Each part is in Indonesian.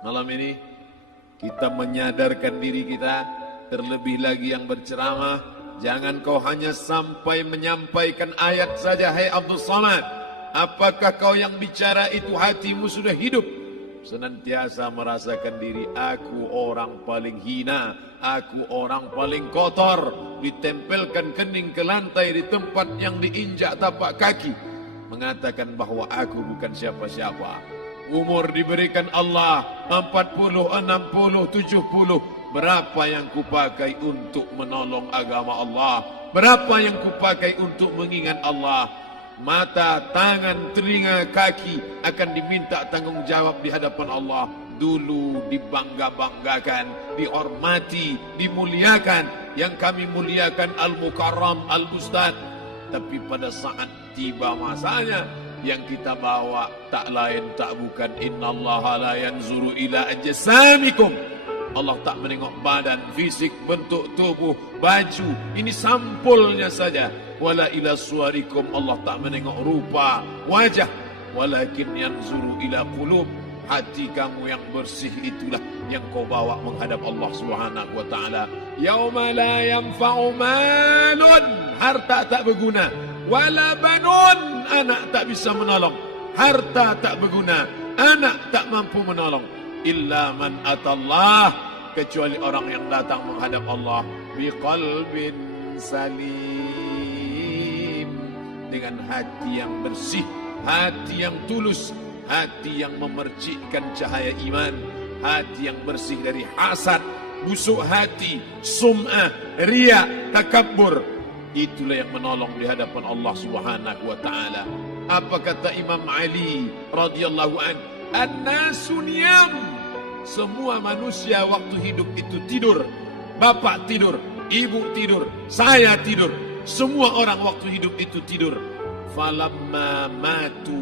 Malam ini kita menyadarkan diri kita, terlebih lagi yang berceramah, jangan kau hanya sampai menyampaikan ayat saja. Hai Abdul Samad, apakah kau yang bicara itu hatimu sudah hidup? Senantiasa merasakan diri, aku orang paling hina, aku orang paling kotor, ditempelkan kening ke lantai di tempat yang diinjak tapak kaki, mengatakan bahwa aku bukan siapa-siapa. Umur diberikan Allah 40, 60, 70. Berapa yang kupakai untuk menolong agama Allah? Berapa yang kupakai untuk mengingat Allah? Mata, tangan, telinga, kaki akan diminta tanggung jawab di hadapan Allah. Dulu dibangga-banggakan, dihormati, dimuliakan. Yang kami muliakan Al-Mukarram, Al-Ustaz. Tapi pada saat tiba masanya, yang kita bawa tak lain tak bukan innallaha la yanzuru ila ajsamikum. Allah tak menengok badan, fisik, bentuk tubuh, baju. Ini sampulnya saja. Wala ila suwarikum, Allah tak menengok rupa, wajah. Walakin yanzuru ila qulub. Hati kamu yang bersih itulah yang kau bawa menghadap Allah Subhanahu wa taala. Yauma la yanfa'u malun, harta tak berguna. Wala banun, anak tak bisa menolong. Harta tak berguna, anak tak mampu menolong. Illa man atallah, kecuali orang yang datang menghadap Allah biqalbin salim, dengan hati yang bersih, hati yang tulus, hati yang memercikkan cahaya iman, hati yang bersih dari hasad, busuk hati, sum'ah, riya, takabbur. Itulah yang menolong di hadapan Allah Subhanahu wa taala. Apa kata Imam Ali radhiyallahu anhu? An-nasu niyam. Semua manusia waktu hidup itu tidur. Bapak tidur, ibu tidur, saya tidur. Semua orang waktu hidup itu tidur. Falamma matu,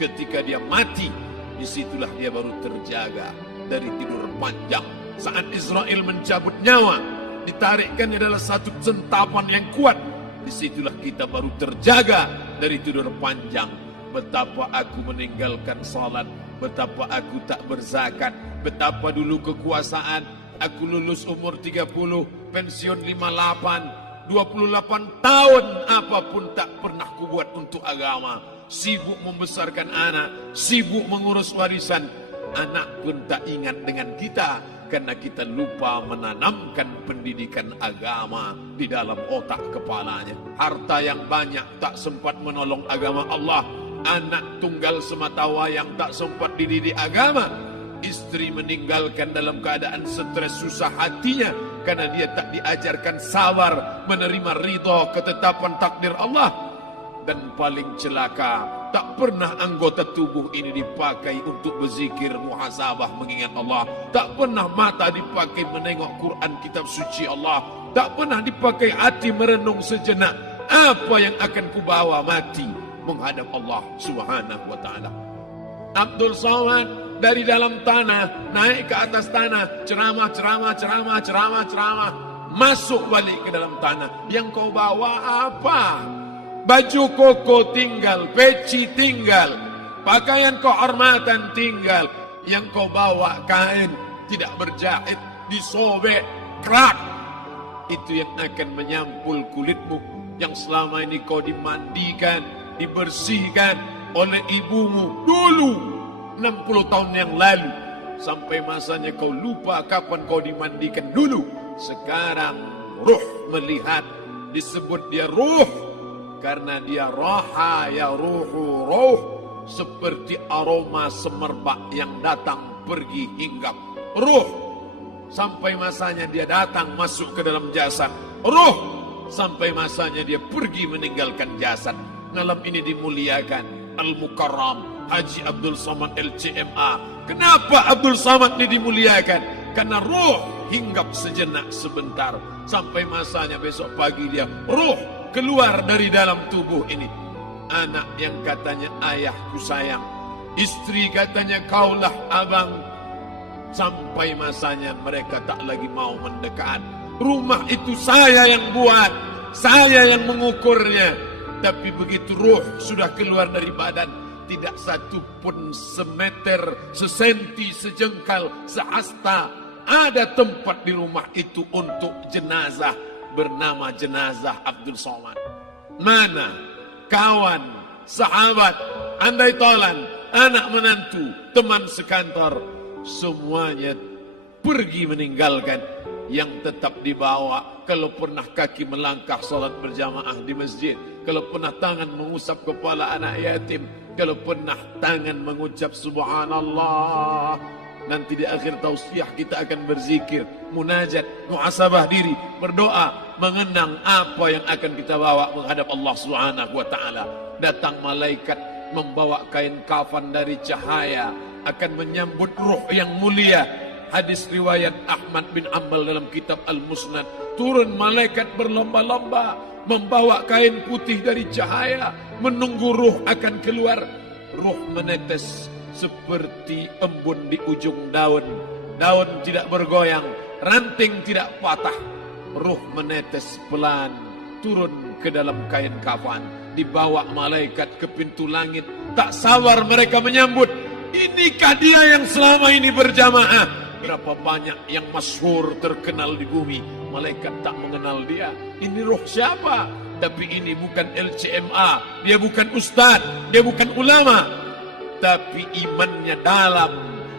ketika dia mati, disitulah dia baru terjaga dari tidur panjang. Saat Israel mencabut nyawa, ditarikkan adalah satu centapan yang kuat. Disitulah kita baru terjaga dari tidur panjang. Betapa aku meninggalkan salat, betapa aku tak berzakat, betapa dulu kekuasaan. Aku lulus umur 30, pensiun 58, 28 tahun, apapun tak pernah kubuat untuk agama. Sibuk membesarkan anak, sibuk mengurus warisan. Anak pun tak ingat dengan kita, karena kita lupa menanamkan pendidikan agama di dalam otak kepalanya. Harta yang banyak tak sempat menolong agama Allah. Anak tunggal semata wayang tak sempat dididik agama. Istri meninggalkan dalam keadaan stres susah hatinya, karena dia tak diajarkan sabar menerima ridha ketetapan takdir Allah. Dan paling celaka, tak pernah anggota tubuh ini dipakai untuk berzikir, muhasabah, mengingat Allah. Tak pernah mata dipakai menengok Quran, kitab suci Allah. Tak pernah dipakai hati merenung sejenak. Apa yang akan kubawa mati menghadap Allah Subhanahu wa taala. Abdul Samad dari dalam tanah naik ke atas tanah, ceramah, masuk balik ke dalam tanah. Yang kau bawa apa? Baju koko tinggal, peci tinggal, pakaian kehormatan tinggal. Yang kau bawa kain tidak berjahit, disobek, kerak. Itu yang akan menyampul kulitmu, yang selama ini kau dimandikan, dibersihkan oleh ibumu dulu 60 tahun yang lalu. Sampai masanya kau lupa kapan kau dimandikan dulu. Sekarang ruh melihat, disebut dia ruh karena dia raha ya ruhu ruh, seperti aroma semerbak yang datang pergi hinggap. Ruh sampai masanya dia datang masuk ke dalam jasad. Ruh sampai masanya dia pergi meninggalkan jasad. Malam ini dimuliakan Al-Mukarram Haji Abdul Samad LCMA. Kenapa Abdul Samad ini dimuliakan? Karena ruh hinggap sejenak sebentar, sampai masanya besok pagi dia ruh keluar dari dalam tubuh ini. Anak yang katanya ayahku sayang, istri katanya kaulah abang, sampai masanya mereka tak lagi mau mendekat. Rumah itu saya yang buat, saya yang mengukurnya. Tapi begitu ruh sudah keluar dari badan, tidak satu pun semeter, sesenti, sejengkal, sehasta ada tempat di rumah itu untuk jenazah bernama jenazah Abdul Somad. Mana kawan, sahabat, andai tolan, anak menantu, teman sekantor, semuanya pergi meninggalkan. Yang tetap dibawa, kalau pernah kaki melangkah salat berjamaah di masjid, kalau pernah tangan mengusap kepala anak yatim, kalau pernah tangan mengucap subhanallah. Nanti di akhir tausiah kita akan berzikir, munajat, muhasabah diri, berdoa, mengenang apa yang akan kita bawa menghadap Allah Subhanahu wa taala. Datang malaikat membawa kain kafan dari cahaya, akan menyambut ruh yang mulia. Hadis riwayat Ahmad bin Ambal dalam kitab Al-Musnad, turun malaikat berlomba-lomba membawa kain putih dari cahaya, menunggu ruh akan keluar. Ruh menetes seperti embun di ujung daun. Daun tidak bergoyang, ranting tidak patah. Ruh menetes pelan turun ke dalam kain kafan, dibawa malaikat ke pintu langit. Tak sabar mereka menyambut. Inikah dia yang selama ini berjamaah? Berapa banyak yang masyhur terkenal di bumi, malaikat tak mengenal dia. Ini roh siapa? Tapi ini bukan LCMA, dia bukan ustaz, dia bukan ulama, tapi imannya dalam,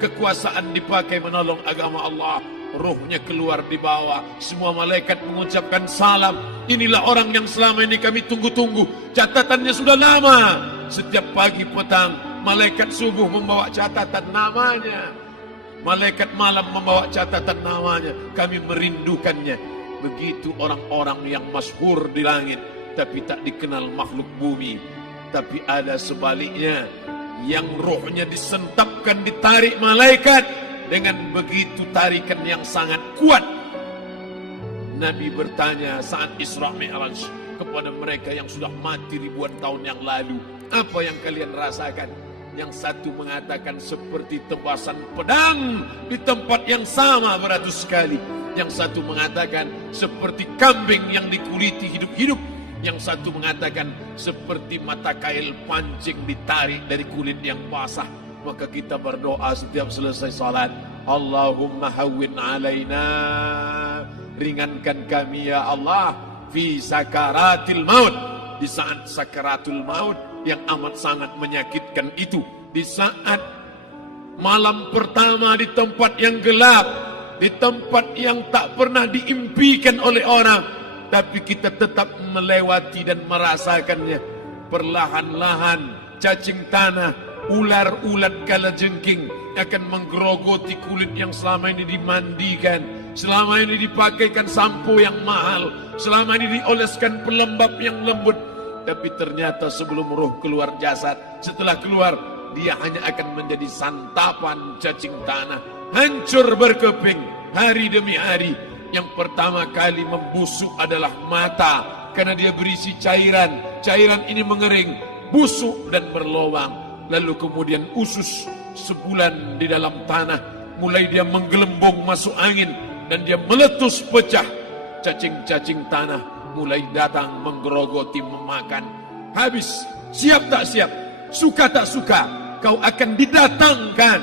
kekuasaan dipakai menolong agama Allah. Rohnya keluar di bawah, semua malaikat mengucapkan salam. Inilah orang yang selama ini kami tunggu-tunggu, catatannya sudah lama. Setiap pagi petang, malaikat subuh membawa catatan namanya, malaikat malam membawa catatan namanya. Kami merindukannya. Begitu orang-orang yang masyhur di langit, tapi tak dikenal makhluk bumi. Tapi ada sebaliknya, yang rohnya disentapkan, ditarik malaikat dengan begitu tarikan yang sangat kuat. Nabi bertanya saat Isra Mi'raj kepada mereka yang sudah mati ribuan tahun yang lalu, apa yang kalian rasakan? Yang satu mengatakan seperti tebasan pedang di tempat yang sama beratus kali. Yang satu mengatakan seperti kambing yang dikuliti hidup-hidup. Yang satu mengatakan seperti mata kail pancing ditarik dari kulit yang basah. Maka kita berdoa setiap selesai salat, Allahumma hawwin alaina, ringankan kami ya Allah, fi sakaratil maut, di saat sakaratul maut yang amat sangat menyakitkan itu, di saat malam pertama di tempat yang gelap, di tempat yang tak pernah diimpikan oleh orang, tapi kita tetap melewati dan merasakannya. Perlahan-lahan cacing tanah, ular-ulat kalajengking akan menggerogoti kulit yang selama ini dimandikan, selama ini dipakaikan sampo yang mahal, selama ini dioleskan pelembab yang lembut. Tapi ternyata sebelum roh keluar jasad, setelah keluar, dia hanya akan menjadi santapan cacing tanah. Hancur berkeping hari demi hari. Yang pertama kali membusuk adalah mata, karena dia berisi cairan. Cairan ini mengering, busuk dan berlubang. Lalu kemudian usus sebulan di dalam tanah. Mulai dia menggelembung masuk angin dan dia meletus pecah. Cacing-cacing tanah mulai datang menggerogoti, memakan. Habis, siap tak siap, suka tak suka, kau akan didatangkan.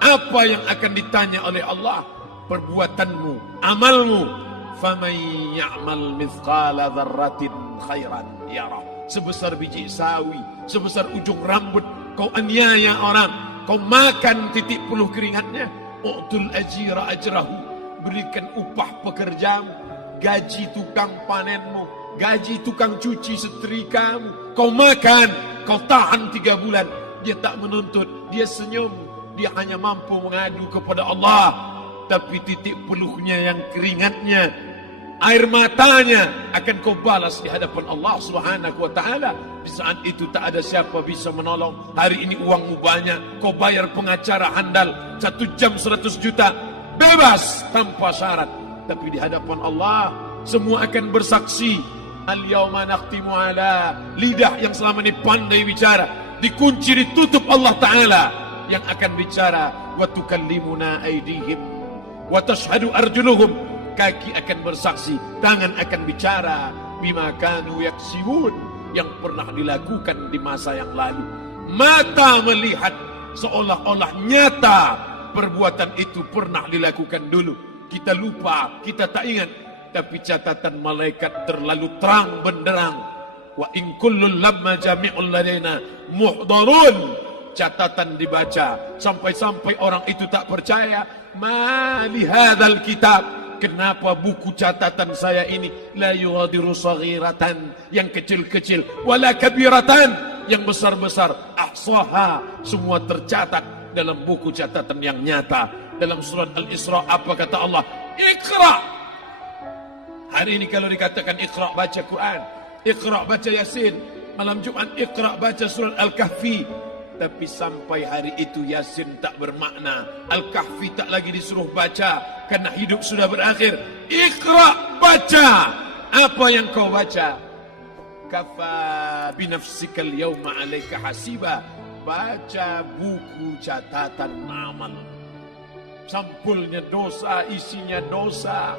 Apa yang akan ditanya oleh Allah? Perbuatanmu, amalmu. Faman ya'mal mithqala dzarratin khairan yarah. Sebesar biji sawi, sebesar ujung rambut, kau aniaya orang, kau makan titik puluh keringatnya. U'tul ajira ajrahu, berikan upah pekerjamu. Gaji tukang panenmu, gaji tukang cuci setrikamu, kau makan, kau tahan 3 bulan. Dia tak menuntut, dia senyum, dia hanya mampu mengadu kepada Allah. Tapi titik peluhnya yang keringatnya, air matanya akan kau balas di hadapan Allah Subhanahu wa ta'ala. Di saat itu tak ada siapa bisa menolong. Hari ini uangmu banyak, kau bayar pengacara handal 1 jam 100 juta, bebas tanpa syarat. Tapi di hadapan Allah semua akan bersaksi. Al-yawma nakhtimu ala, lidah yang selama ini pandai bicara dikunci, ditutup Allah Ta'ala yang akan bicara. Wa tukallimuna aydihim wa tashhadu arjuluhum, kaki akan bersaksi, tangan akan bicara. Bima kanu yaksibun, yang pernah dilakukan di masa yang lalu. Mata melihat seolah-olah nyata perbuatan itu pernah dilakukan dulu. Kita lupa, kita tak ingat. Tapi catatan malaikat terlalu terang benderang. Wa in kullun lamma jami'un ladaina muhdharun. Catatan dibaca sampai-sampai orang itu tak percaya. Ma li hadzal kitab, kenapa buku catatan saya ini la yughadiru saghiratan, yang kecil-kecil, wala kabiratan, yang besar-besar, ahsaha, semua tercatat dalam buku catatan yang nyata. Dalam surat Al-Isra apa kata Allah? Iqra. Hari ini kalau dikatakan Iqra baca Quran, Iqra baca Yasin, malam Jumat Iqra baca surat Al-Kahfi. Tapi sampai hari itu Yasin tak bermakna, Al-Kahfi tak lagi disuruh baca, karena hidup sudah berakhir. Iqra, baca. Apa yang kau baca? Kafa binafsikal yawma alaika hasiba. Baca buku catatan amal. Sampulnya dosa, isinya dosa.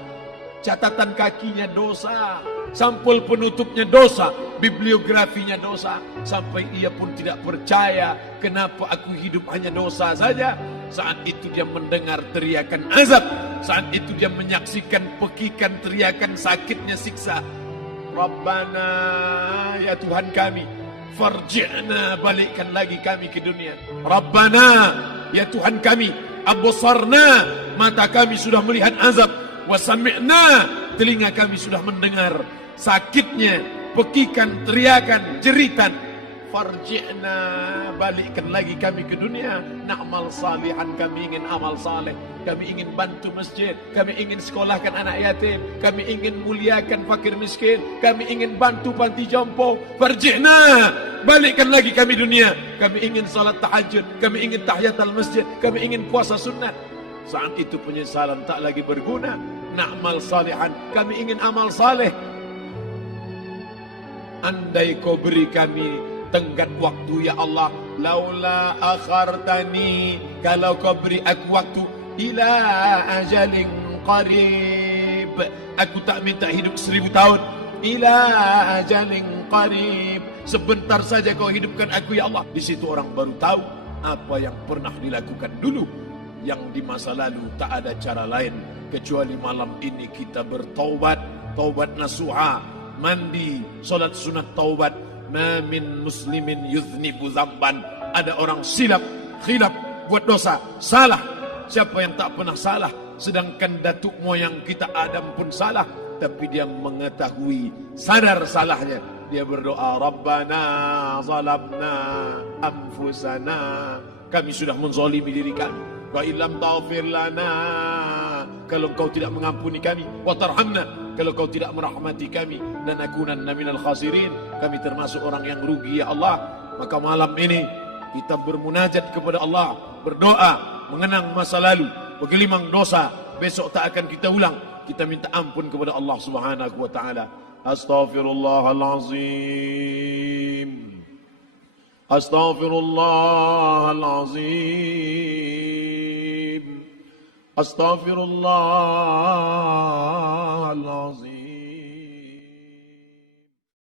Catatan kakinya dosa, sampul penutupnya dosa, bibliografinya dosa. Sampai ia pun tidak percaya, kenapa aku hidup hanya dosa saja. Saat itu dia mendengar teriakan azab, saat itu dia menyaksikan pekikan teriakan sakitnya siksa. Rabbana, ya Tuhan kami, farji'na, balikkan lagi kami ke dunia. Rabbana, ya Tuhan kami, absarna, mata kami sudah melihat azab. Wasami'na, telinga kami sudah mendengar sakitnya, pekikan, teriakan, jeritan. Farji'na, balikkan lagi kami ke dunia. Na'mal salihan, kami ingin amal saleh. Kami ingin bantu masjid, kami ingin sekolahkan anak yatim, kami ingin muliakan fakir miskin, kami ingin bantu panti jompo. Farji'na, balikkan lagi kami dunia. Kami ingin salat tahajud, kami ingin tahiyatul masjid, kami ingin puasa sunnah. Saat itu penyesalan tak lagi berguna. Na'mal salihan, kami ingin amal saleh. Andai kau beri kami tenggat waktu ya Allah, laula akhartani, kalau kau beri aku waktu, ila ajalin qarib, aku tak minta hidup 1000 tahun. Ila ajalin qarib, sebentar saja kau hidupkan aku ya Allah. Di situ orang baru tahu apa yang pernah dilakukan dulu, yang di masa lalu. Tak ada cara lain kecuali malam ini kita bertaubat, taubat nasuha, mandi, solat sunat taubat. Ma min muslimin yuznibu zamban, ada orang silap, khilaf, buat dosa, salah. Siapa yang tak pernah salah? Sedangkan datuk moyang kita Adam pun salah, tapi dia mengetahui, sadar salahnya. Dia berdoa, Rabbana zalamna anfusana, kami sudah menzalimi diri kami. Wa illam taghfir lana, kalau kau tidak mengampuni kami, wa tarhamna, kalau kau tidak merahmati kami, lanakunanna minal khasirin, kami termasuk orang yang rugi ya Allah. Maka malam ini kita bermunajat kepada Allah, berdoa, mengenang masa lalu, bergelimang dosa, besok tak akan kita ulang. Kita minta ampun kepada Allah Subhanahu wa taala. Astaghfirullahalazim, astaghfirullahalazim, astaghfirullahalazim.